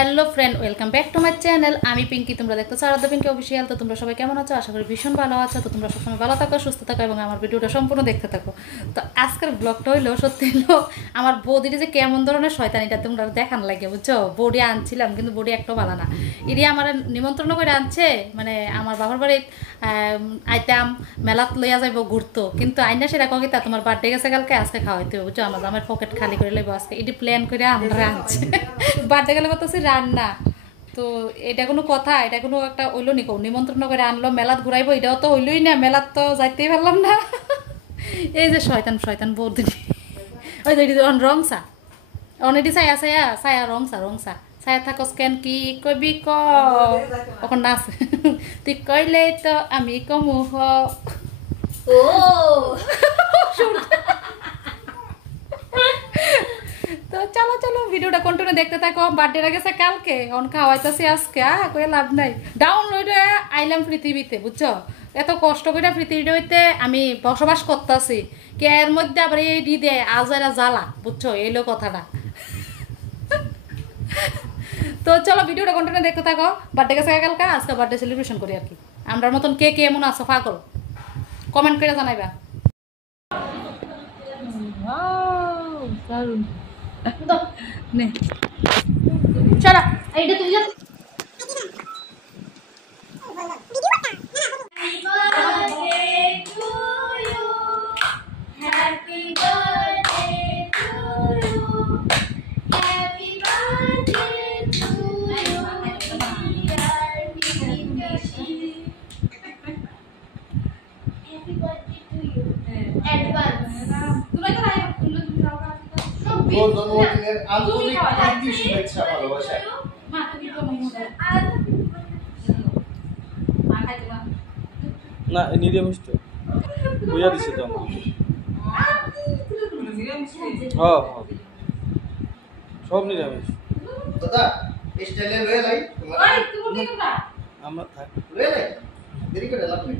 Hello friend, welcome back to my channel. আমি পিঙ্কি, তোমরা দেখতেছো আরাধ্যা পিঙ্কি অফিসিয়াল। তো তোমরা সবাই কেমন আছো? আশা করি ভীষণ ভালো আছো। তো তোমরা সবসময় ভালো থাকো, সুস্থ থাকো এবং আমার ভিডিওটা সম্পূর্ণ দেখতে থাকো। তো আজকের ব্লগটা হইলো সত্যি হলো আমার বৌদিটা যে কেমন ধরনের শয়তানিটা তোমরা দেখান লাগে, বুঝছো? বৌদি আনছিলাম কিন্তু বৌদি একটাও ভালো না। এটি আমার নিমন্ত্রণ করে আনছে, মানে আমার বাবার বাড়ির আইতাম মেলাত লইয়া যাইব ঘুরতো, কিন্তু আইনা সেটা কগিতা তোমার বার্থডে গেছে কালকে, আজকে খাওয়াইতে হবে, বুঝছো? আমার পকেট খালি করে লইব আজকে, এটি প্ল্যান করে আমরা আনছে। বার্থডে গেলে কত রান্না, তো এটা কোনো কথা? এটা কোনো একটা হইলো নি? নিমন্ত্রণ করে আনলো, মেলাত ঘুরাইবো, এটাও তো হইলই না, মেলাত তো যাইতেই পারলাম না। এই যে শয়তান শয়তান বৌদি, ওই যে রংসা অনেডি ছায়া ছায়া ছায়া রংসা ছায়া থাকো স্ক্যান কি কবি ক এখন নাচ তুই কইলে তো আমি কমু হ ও তো চলো চলো ভিডিওটা কন্টিনিউ দেখতে থাকো। বার্থডে গেছে কালকে, অন খাওয়াইতেছি আজকে, কই লাভ নাই। ডাউনলোড আইলাম পৃথিবীতে, বুঝছো? এত কষ্ট করে পৃথিবীতে আমি বসবাস করতেছি, কে এর মধ্যে আবার এই দিদে আজারা জ্বালা, বুঝছো? এলো কথাটা। তো চলো ভিডিওটা কন্টিনিউ দেখতে থাকো। বার্থডে গেছে কালকে, আজকে বার্থডে সেলিব্রেশন করি আর কি। আমরার মতন কে কে এমন আছো পাগল, কমেন্ট করে জানাইবা। দারুণ নে চলো এইটা তুই যা। জন্মদিনের আন্তরিক প্রীতি শুভেচ্ছা ভালোবাসা। না নিরামিষ তো বুঝা দিছে তো হ্যাঁ সব নিরামিষ দাদা স্টাইলে লয়ে লাই তোমার আমরা থাক লয়ে লাই দেরি করে লাভ নেই।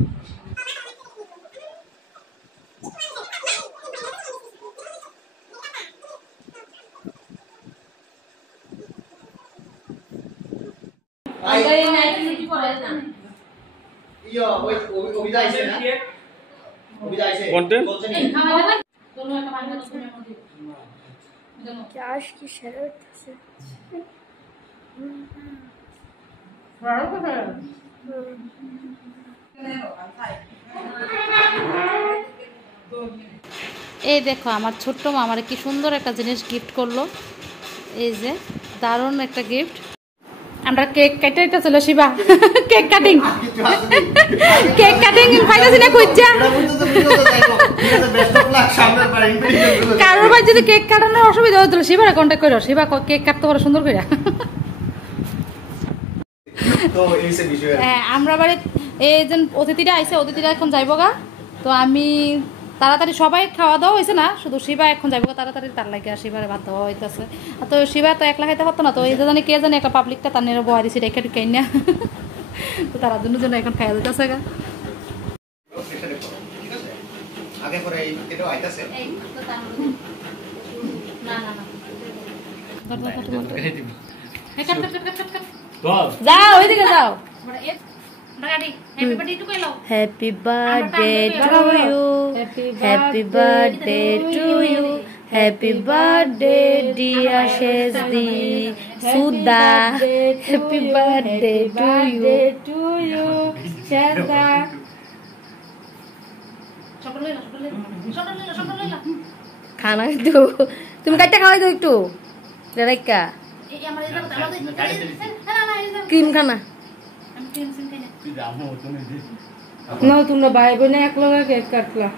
এই দেখো আমার ছোট্ট মা আমার কি সুন্দর একটা জিনিস গিফট করলো, এই যে দারুণ একটা গিফট। আমরা কেক কাটাইতে ছিল শিবা, কেক কাটিং ফাইনাস না কইছা কারোর ভাই যদি কেক কাটানোর অসুবিধা হতো শিবারে কন্ট্যাক্ট করো, শিবা কেক কাটতে পারো সুন্দর করে। হ্যাঁ আমরা বাড়ি এই যে অতিথিরা আইছে, অতিথিরা এখন যাইব গা, তো আমি তাড়াতাড়ি সবাই খাওয়া দাওয়া হয়েছে না, শুধু শিবা এখন যাইব তাড়াতাড়ি, তার লাগে আর শিবার ভাত দেওয়া হইতেছে। তো শিবা তো একলা খাইতে পারতো না, তো এই যে জানি কে জানি একটা পাবলিকটা তার নিয়ে বয়া দিছি রেখে ঢুকাই না, তো তার জন্য এখন খাইয়া দিতেছে গা। যাও ওইদিকে যাও। Happy birthday to you, happy birthday to you, happy birthday dear Shezdi Suda, happy birthday to you Shezda. খানা একটু তুমি কাটটা খাওয়াই দাও একটু রেখা ক্রিম খানা না তোমরা ভাই বোনে এক লগে কেক কাটলা।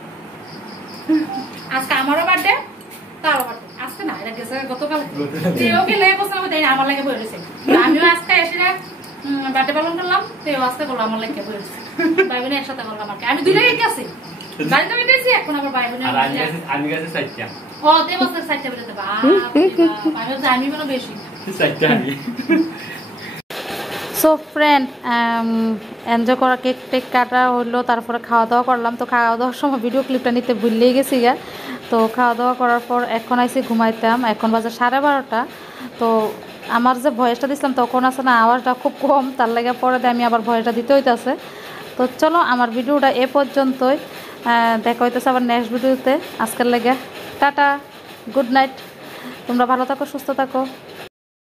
আজকে আমারও বার্থডে, তারও বার্থডে। আজকে না, এটা গেছে গতকাল। ওকে লেগে বসে আমার লাগে বই রয়েছে, আমিও আজকে এসে বার্থডে পালন করলাম, তেও আজকে করলো আমার লাগে বই রয়েছে। ভাই বোনে একসাথে করলাম আর কি। আমি দুই লাগে গেছি বাড়িতে, আমি বেশি এখন আবার ভাই বোনে আমি গেছে সাইটটা ও তে বসে সাইটটা বেরোতে বা আমি মনে বেশি সাইটটা। সো ফ্রেন্ড এনজয় করা, কেক টেক কাটা হলো, তারপরে খাওয়া দাওয়া করলাম। তো খাওয়া দাওয়ার সময় ভিডিও ক্লিপটা নিতে ভুলেই গেছি গা। তো খাওয়া দাওয়া করার পর এখন আইসি ঘুমাইতাম, এখন বাজে 12:30। তো আমার যে ভয়েসটা দিছিলাম তখন আছে না আওয়াজটা খুব কম, তার লাগে পরে দিয়ে আমি আবার ভয়েসটা দিতে হইতেছে। তো চলো আমার ভিডিওটা এ পর্যন্তই, দেখা হইতেছে আবার নেক্সট ভিডিওতে। আজকের লাগে টাটা, গুড নাইট, তোমরা ভালো থাকো, সুস্থ থাকো।